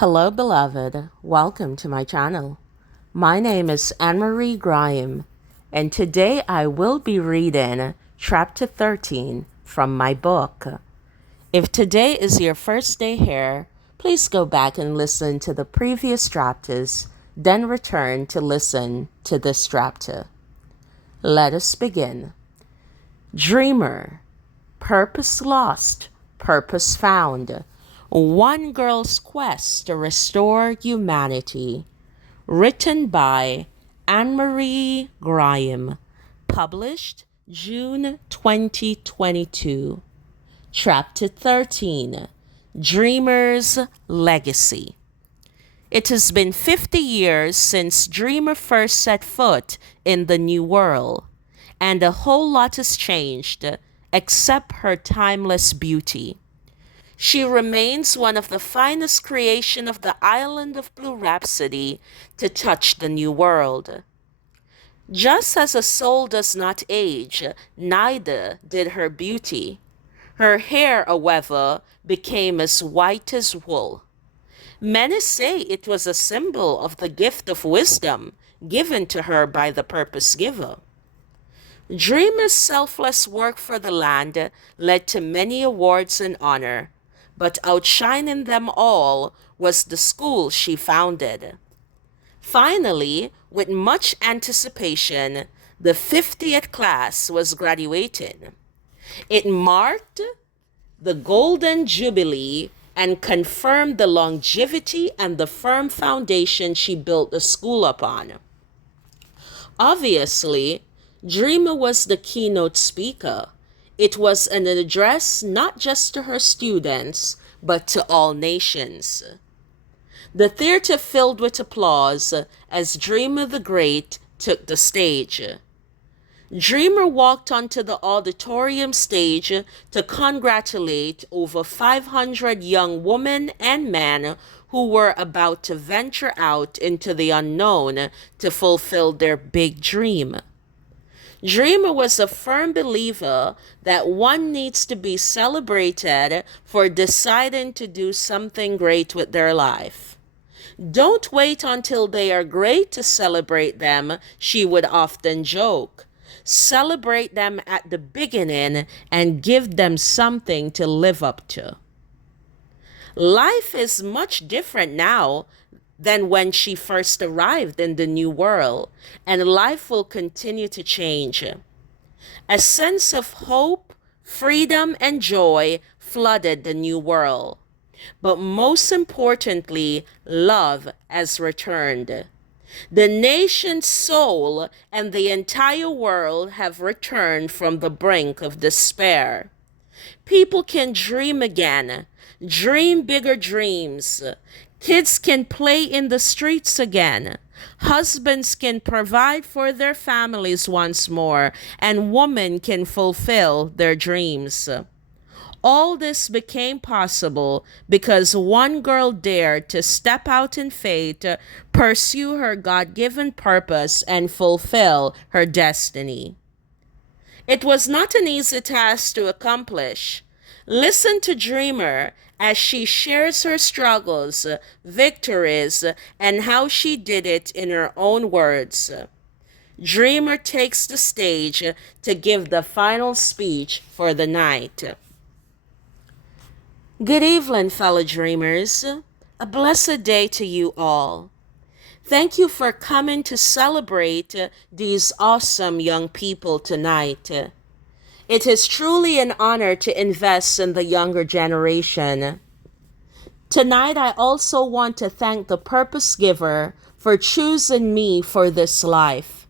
Hello, beloved. Welcome to my channel. My name is Anne-Marie Graham, and today I will be reading Chapter 13 from my book. If today is your first day here, please go back and listen to the previous chapters, then return to listen to this chapter. Let us begin. Dreamer, purpose lost, purpose found. One Girl's Quest to Restore Humanity. Written by Anne-Marie Graham. Published June 2022. Chapter 13. Dreamer's Legacy. It has been 50 years since Dreamer first set foot in the New World, and a whole lot has changed, except her timeless beauty. She remains one of the finest creation of the island of Blue Rhapsody to touch the New World. Just as a soul does not age, neither did her beauty. Her hair, however, became as white as wool. Many say it was a symbol of the gift of wisdom given to her by the purpose giver. Dreamer's selfless work for the land led to many awards and honor, but outshining them all was the school she founded. Finally, with much anticipation, the 50th class was graduating. It marked the Golden Jubilee and confirmed the longevity and the firm foundation she built the school upon. Obviously, Dreamer was the keynote speaker. It was an address not just to her students, but to all nations. The theater filled with applause as Dreamer the Great took the stage. Dreamer walked onto the auditorium stage to congratulate over 500 young women and men who were about to venture out into the unknown to fulfill their big dream. Dreamer was a firm believer that one needs to be celebrated for deciding to do something great with their life. Don't wait until they are great to celebrate them, she would often joke. Celebrate them at the beginning and give them something to live up to. Life is much different now than when she first arrived in the New World, and life will continue to change. A sense of hope, freedom, and joy flooded the New World. But most importantly, love has returned. The nation's soul and the entire world have returned from the brink of despair. People can dream again, dream bigger dreams. Kids can play in the streets again. Husbands can provide for their families once more, and women can fulfill their dreams. All this became possible because one girl dared to step out in faith, pursue her God-given purpose, and fulfill her destiny. It was not an easy task to accomplish. Listen to Dreamer as she shares her struggles, victories, and how she did it in her own words. Dreamer takes the stage to give the final speech for the night. Good evening, fellow dreamers. A blessed day to you all. Thank you for coming to celebrate these awesome young people tonight. It is truly an honor to invest in the younger generation. Tonight, I also want to thank the purpose giver for choosing me for this life,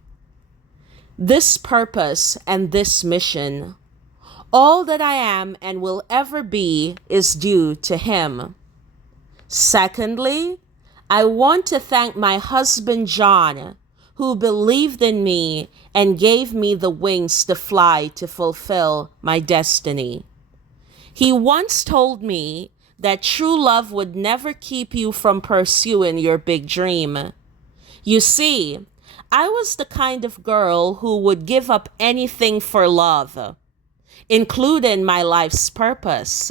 this purpose, and this mission. All that I am and will ever be is due to him. Secondly, I want to thank my husband, John, who believed in me and gave me the wings to fly to fulfill my destiny. He once told me that true love would never keep you from pursuing your big dream. You see, I was the kind of girl who would give up anything for love, including my life's purpose.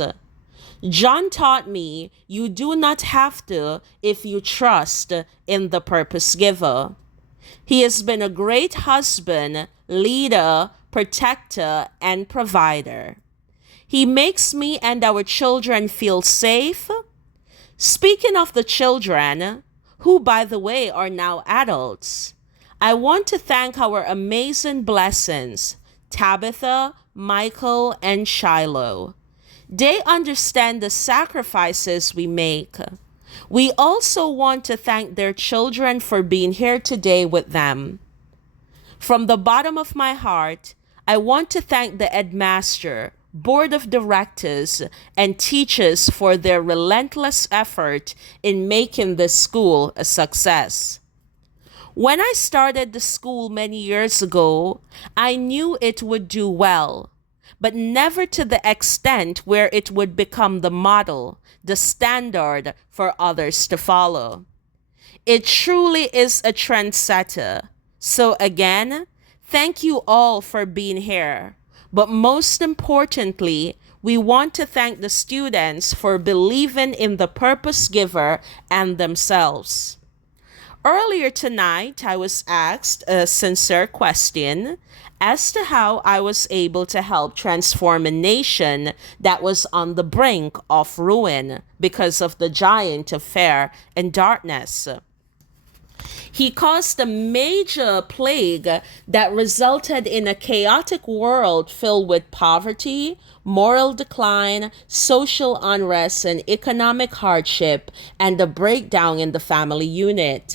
John taught me you do not have to if you trust in the purpose giver. He has been a great husband, leader, protector, and provider. He makes me and our children feel safe. Speaking of the children, who, by the way, are now adults, I want to thank our amazing blessings, Tabitha, Michael, and Shiloh. They understand the sacrifices we make. We also want to thank their children for being here today with them. From the bottom of my heart, I want to thank the headmaster, board of directors, and teachers for their relentless effort in making this school a success. When I started the school many years ago, I knew it would do well, but never to the extent where it would become the model, the standard for others to follow. It truly is a trendsetter. So again, thank you all for being here. But most importantly, we want to thank the students for believing in the purpose giver and themselves. Earlier tonight, I was asked a sincere question as to how I was able to help transform a nation that was on the brink of ruin because of the giant of fear and darkness. He caused a major plague that resulted in a chaotic world filled with poverty, moral decline, social unrest, and economic hardship, and a breakdown in the family unit.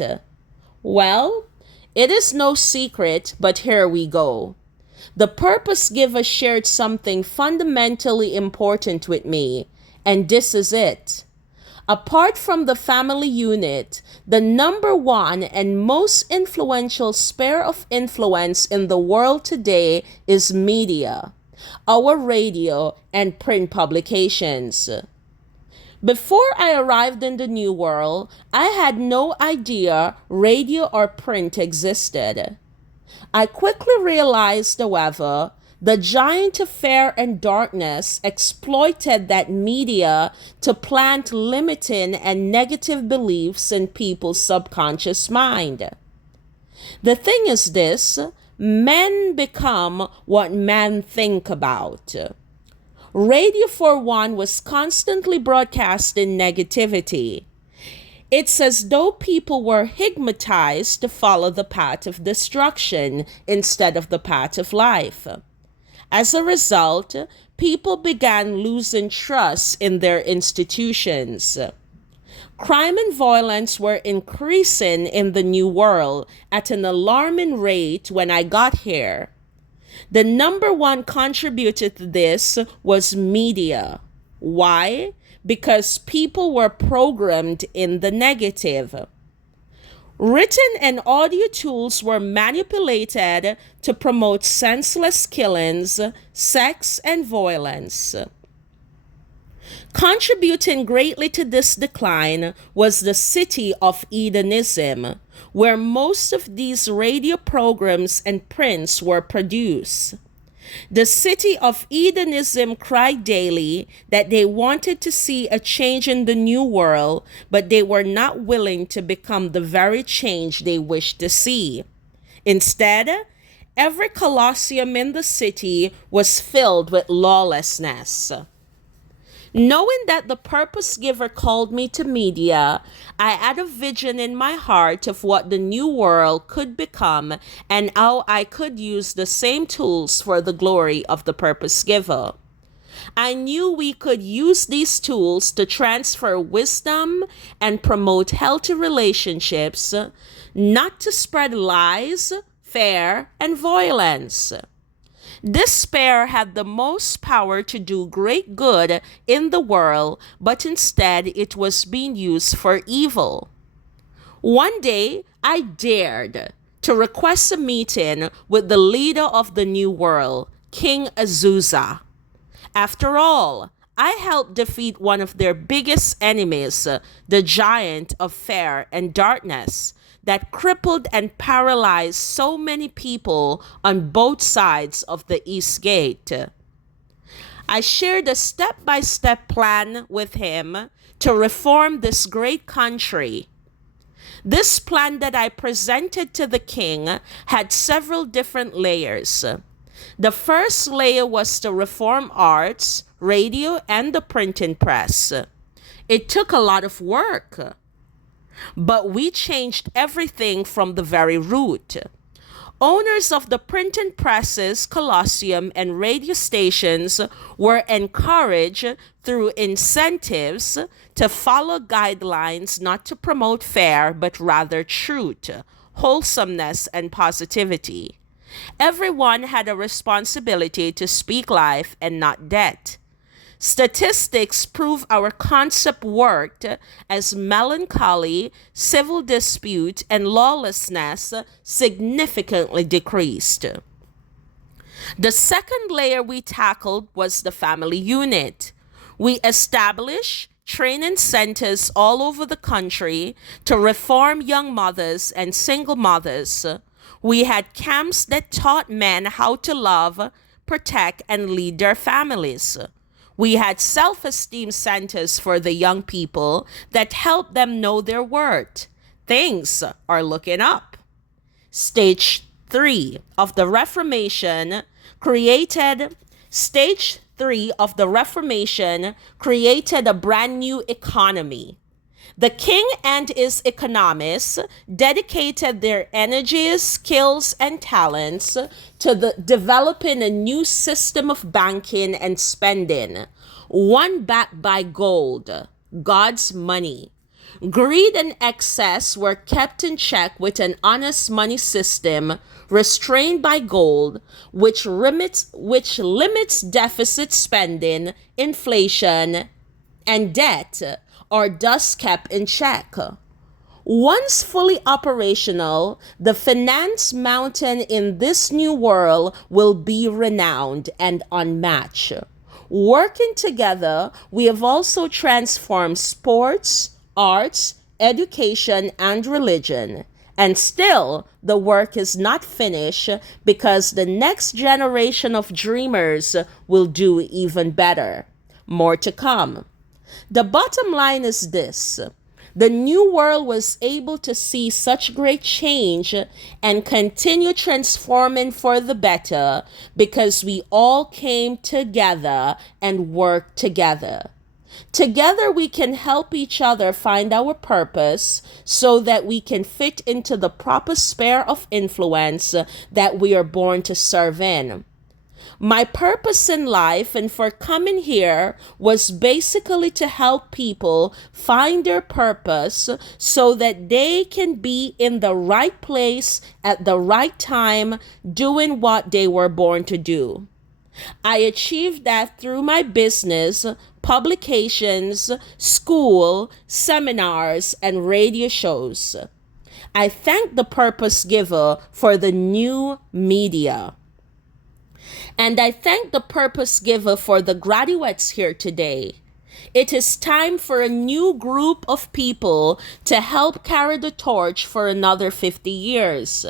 Well, it is no secret, but here we go. The purpose giver shared something fundamentally important with me, and this is it. Apart from the family unit, the number one and most influential sphere of influence in the world today is media, our radio and print publications. Before I arrived in the New World, I had no idea radio or print existed. I quickly realized, however, the giant of fear and darkness exploited that media to plant limiting and negative beliefs in people's subconscious mind. The thing is this, men become what men think about. Radio for one was constantly broadcasting negativity. It's as though people were hypnotized to follow the path of destruction instead of the path of life. As a result, people began losing trust in their institutions. Crime and violence were increasing in the New World at an alarming rate when I got here. The number one contributor to this was media. Why? Because people were programmed in the negative. Written and audio tools were manipulated to promote senseless killings, sex, and violence. Contributing greatly to this decline was the city of Edenism, where most of these radio programs and prints were produced. The city of Edenism cried daily that they wanted to see a change in the New World, but they were not willing to become the very change they wished to see. Instead, every colosseum in the city was filled with lawlessness. Knowing that the purpose giver called me to media, I had a vision in my heart of what the new world could become and how I could use the same tools for the glory of the purpose giver. I knew we could use these tools to transfer wisdom and promote healthy relationships, not to spread lies, fear, and violence. Despair had the most power to do great good in the world, but instead it was being used for evil. One day, I dared to request a meeting with the leader of the new world, King Azusa. After all, I helped defeat one of their biggest enemies, the giant of fear and darkness, that crippled and paralyzed so many people on both sides of the East Gate. I shared a step by step plan with him to reform this great country. This plan that I presented to the king had several different layers. The first layer was to reform arts, radio, and the printing press. It took a lot of work, but we changed everything from the very root. Owners of the printing presses, Colosseum, and radio stations were encouraged through incentives to follow guidelines not to promote fear, but rather truth, wholesomeness, and positivity. Everyone had a responsibility to speak life and not death. Statistics prove our concept worked as melancholy, civil dispute, and lawlessness significantly decreased. The second layer we tackled was the family unit. We established training centers all over the country to reform young mothers and single mothers. We had camps that taught men how to love, protect, and lead their families. We had self-esteem centers for the young people that helped them know their worth. Things are looking up. Stage 3 of the Reformation created a brand new economy. The king and his economists dedicated their energies, skills, and talents to developing a new system of banking and spending, one backed by gold, God's money. Greed and excess were kept in check with an honest money system restrained by gold, which limits deficit spending, inflation, and debt, are thus kept in check. Once fully operational, the finance mountain in this new world will be renowned and unmatched. Working together, we have also transformed sports, arts, education, and religion. And still, the work is not finished because the next generation of dreamers will do even better. More to come. The bottom line is this. The new world was able to see such great change and continue transforming for the better because we all came together and worked together. Together we can help each other find our purpose so that we can fit into the proper sphere of influence that we are born to serve in. My purpose in life and for coming here was basically to help people find their purpose so that they can be in the right place at the right time doing what they were born to do. I achieved that through my business, publications, school, seminars, and radio shows. I thank the purpose giver for the new media. And I thank the purpose giver for the graduates here today. It is time for a new group of people to help carry the torch for another 50 years.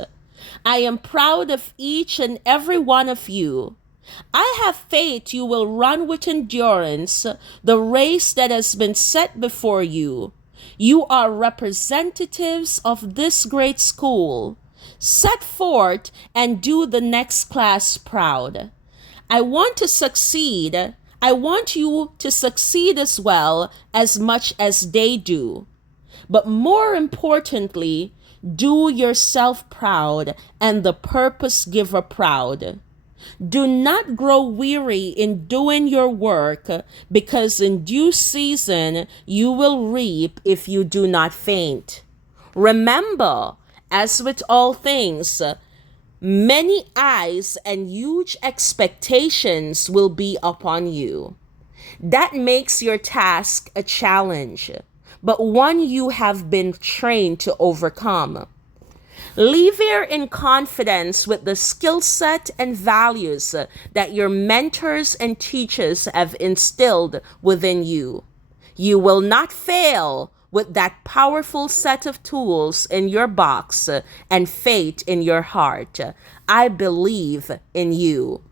I am proud of each and every one of you. I have faith you will run with endurance the race that has been set before you. You are representatives of this great school. Set forth and do the next class proud. I want to succeed. I want you to succeed as well as much as they do. But more importantly, do yourself proud and the purpose giver proud. Do not grow weary in doing your work, because in due season you will reap if you do not faint. Remember, as with all things, many eyes and huge expectations will be upon you. That makes your task a challenge, but one you have been trained to overcome. Leave here in confidence with the skill set and values that your mentors and teachers have instilled within you. You will not fail with that powerful set of tools in your box and faith in your heart. I believe in you.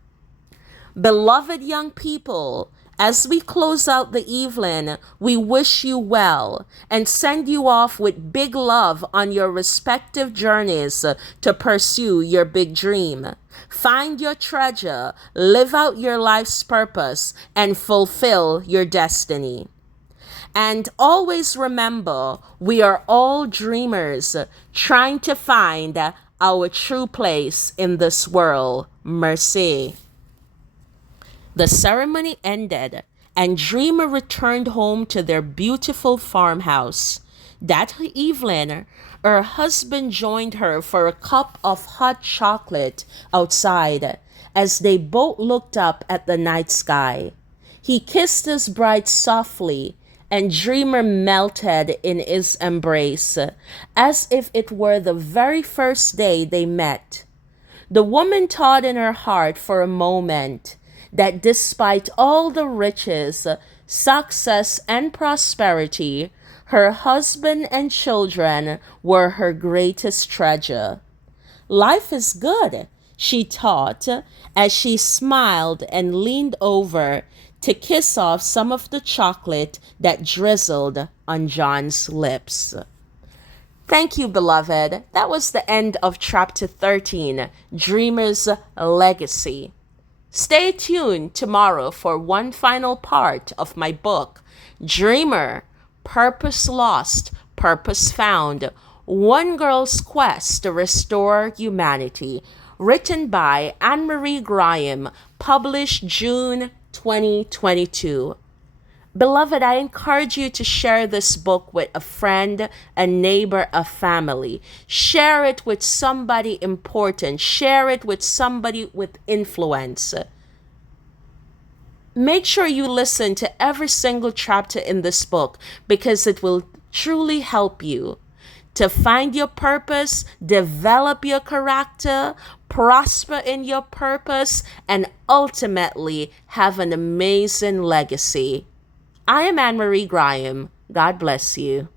Beloved young people, as we close out the evening, we wish you well and send you off with big love on your respective journeys to pursue your big dream. Find your treasure, live out your life's purpose, and fulfill your destiny. And always remember, we are all dreamers trying to find our true place in this world. Merci. The ceremony ended, and Dreamer returned home to their beautiful farmhouse. That evening, her husband joined her for a cup of hot chocolate outside as they both looked up at the night sky. He kissed his bride softly, and Dreamer melted in his embrace, as if it were the very first day they met. The woman thought in her heart for a moment that despite all the riches, success, and prosperity, her husband and children were her greatest treasure. Life is good, she thought, as she smiled and leaned over to kiss off some of the chocolate that drizzled on John's lips. Thank you, beloved. That was the end of chapter 13, Dreamer's Legacy. Stay tuned tomorrow for one final part of my book, Dreamer, Purpose Lost, Purpose Found, One Girl's Quest to Restore Humanity, written by Anne-Marie Graham, published June 2022. Beloved, I encourage you to share this book with a friend, a neighbor, a family. Share it with somebody important. Share it with somebody with influence. Make sure you listen to every single chapter in this book because it will truly help you to find your purpose, develop your character, prosper in your purpose, and ultimately have an amazing legacy. I am Anne-Marie Graham. God bless you.